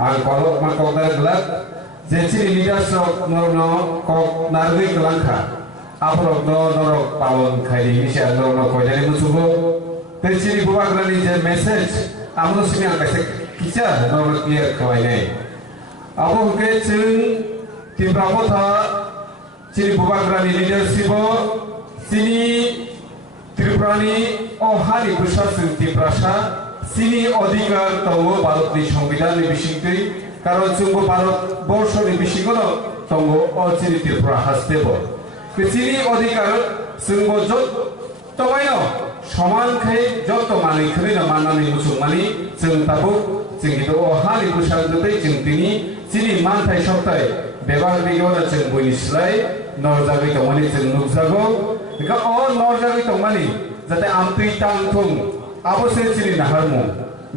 ang kolok makok dar gelap je chini leaders no kok narwi kelangka aprok no norok palon khairi misha no koidari musugo te chini bubagrani je message amno sini ang kaise kicha no clear khawai nai abo ke chung timbramo tha chini bubagrani leadership sini ত্রিপুরানি অহারি প্রশাসন ত্রিপ্রাসা সিনি অধিকার তঙ্গ ভারতনি সংবিধাননি বিশিংতৈ কারণ চুঙ্গ ভারত বর্ষনি বিশিঙ্গন তঙ্গ অচিনি ত্রিপুরা হাসতেব সিনি অধিকার চুঙ্গ যত তবাইন সমান খাই যত মানি খনি না মাননানি মুসলমানি जों ताबो जों किन्तु अहारि प्रशासनतै जों तिनि सिनि मानथाय सप्ताय बेबार बिगोरा जों बयनिस्लाय नरजागै तमानि जों नुजागौ Ika norjagi tongmani jate amtui tangtung abose chini naharmu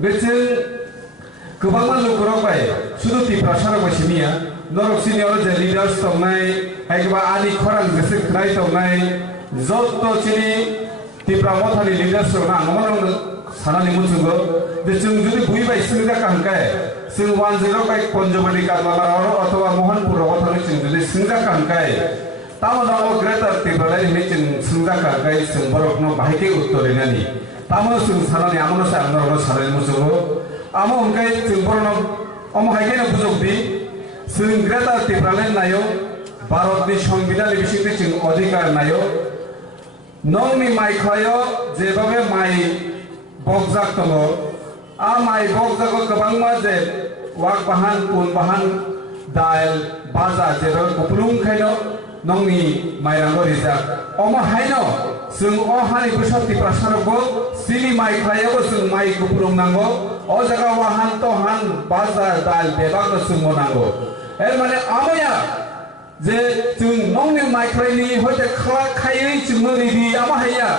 becil kebangman lukurok bai sudu tiprasara bai simia norok sini olo je leaders tongnai haikba ani khorang gese krai tongnai jotto chini tipramothani leaders na ngomon sanani musugo de chung judi bui bai singja kahkai sing 10 bai konjomani kadlamaro othoba mohanpur rothani chung judi singja kahkai Tama nama greater tibalai hecin sungaka kai sumborok no bahike uttorenani. Tama sung sanani amono sa amno sanani musugo. Amo unkai sumborno omo haike na bujokdi sung greater tibalai nayo Bharatni সংবিধানে বিশিষ্ট চিং অধিকার nayo. Nongni mai khayo jebabe mai bokjak tongo. A mai bokjago kobangma je wak bahan pun bahan dail baza jero kupulung khaino nongni mairango rijak omo haino sung o hani busati prasarago sini mai khayago sung mai kupulung nango o jaga wahan to han bazar dal bebago sung nango er mane amoya je sung nongni mai khaini hote khala khayei sung ridi amo haya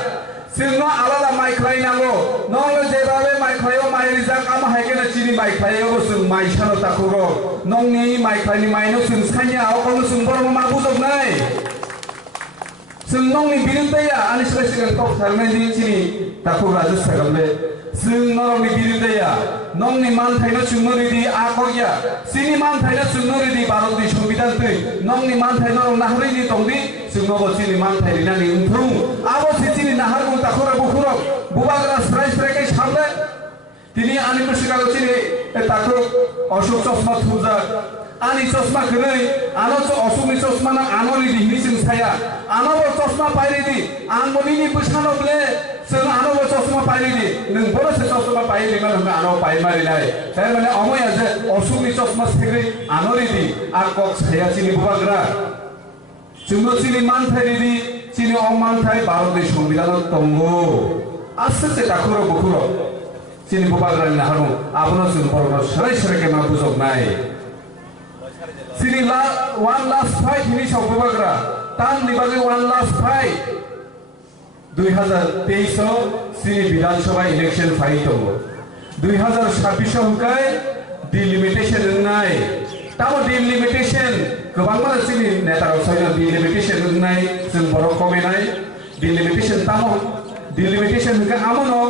sung no alada mai khai nango nonglo je babe mai khayo mai rijak amo haikena chini mai khayago sung mai shano takuro nongni mai khaini mai no sung sanya o kono sung bormo ma bujok nai sung nongni birindaya ani sresigan kok sarmen di chini takura ju sagable sung norongni birindaya nongni man thaino sung ridi akogya sini man thaino sung ridi Bharatni সংবিধান tei nongni man thaino nahri ni tongdi sung no chini man thairi nani umprung abo chini nahar mu takura bukhurok bubagra strai strai kai samne তিনি আনি মুশিকাগো চিনি তাকো অশোক চশমা Thuja আনি চশমা কই আনো অশোকনি চশমা না আনোলি দিনি সিং ছায়া আনো চশমা পাইরি দি আনমনিনি বুঝানো বলে जों आनो चश्मा पाइरि नों बरो चश्मा पाइरि माने आनो पाइ मारि नाय तार माने अमया जे अशोकनि चश्मा सेग्रि आनोरि दि आर कक छाया चिनि बुबाग्रा जोंनो चिनि मान थाइरि दि चिनि अ मान थाइ भारतनि संविधान तंगो आसे ताखुरो बुखुरो Sini bubagra ni haru abono sun porno sarai sarai ke ma bujok nai sini one last fight ini so bubagra tan nibage one last fight 2023 sini বিধানসভা election fight hobo 2026 hongkai delimitation nai tamo delimitation kobangma sini netaro soino delimitation nai sun boro kome nai delimitation tamo delimitation ka amono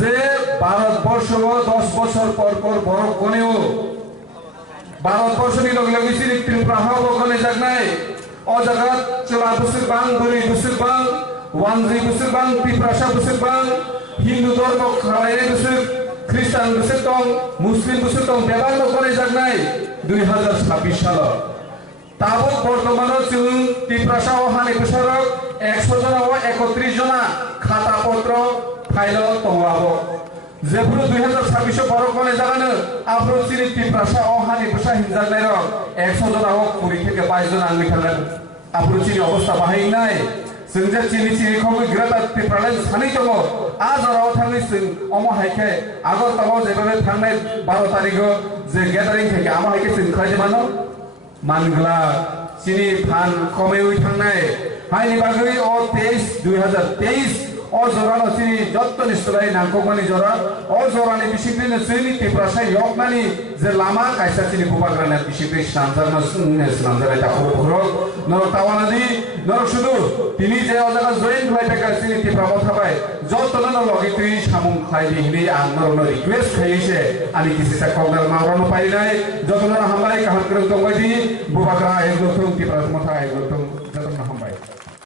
যে ভারতবর্ষ 10 বছর পর পর বড় কোনেও ভারতবর্ষের লগে লগে সিনি ত্রিপুরা হবো কোনে জাগ নাই ও জায়গা চলা বছর বাং ধরি বছর বাং ওয়ানজি বছর বাং ত্রিপুরা বছর বাং হিন্দু ধর্ম খাড়াইরে বছর খ্রিস্টান বছর তং মুসলিম বছর তং বেবাল কোনে জাগ নাই 2026 সাল তাবক বর্তমান চুন ত্রিপুরা ও হানি বছরক 100 জন ও 31 জনা খাতা পত্র ফাইল তংলাবো যেপুরো 2026 বড় কোনে জাগানো আফ্রো চিনি ত্রিপ্রাসা ও হানি বসা হিনজানাই রক 100 জন হোক 20 থেকে 22 জন আঙ্গি থাকলেন আফ্রো চিনি অবস্থা বাহাই নাই जोंजे चिनि चिनि खबो ग्रेटा ত্রিপ্রালাই সানি दङ आज राव थांनि जों अमो हायखे आगरतलाव जेबाबे थांनाय 12 तारिखो जे गेदारिं थेके आमो हायखे जों खायजे मानो मानग्ला चिनि फान कमेउइ थांनाय हायनि बागै अ 23 2023 o jorano chini jotto nisturai nangkokmani jora o jorani bisingri chini tiprasai yokmani je lama kaisa chini bubagrana bisingri snamjarno snamjarai takobro nor tawanadi nor শুধু তিনি যে জায়গা জয়েন হয়ে থাকা তিনি টিপ্রামো থাবাই যতজন লগে তুই সামুং খাইলি হিনি আন্দর রিকোয়েস্ট খাইছে আমি কিছু কমদার মাওরানো পাই নাই যতজন হামলাই কাহান করে দঙ্গাই দি বুবাগ্রা একদম টিপ্রামো থাকা একদম